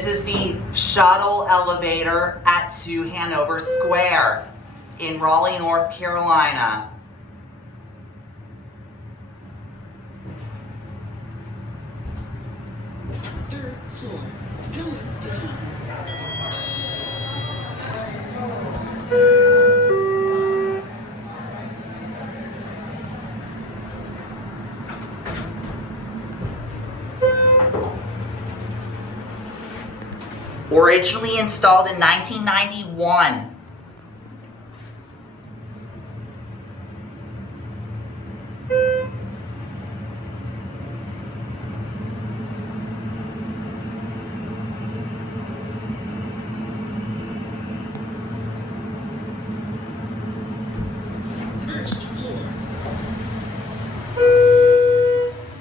This is the shuttle elevator to Hanover Square in Raleigh, North Carolina. Third floor, going down. Originally installed in 1991.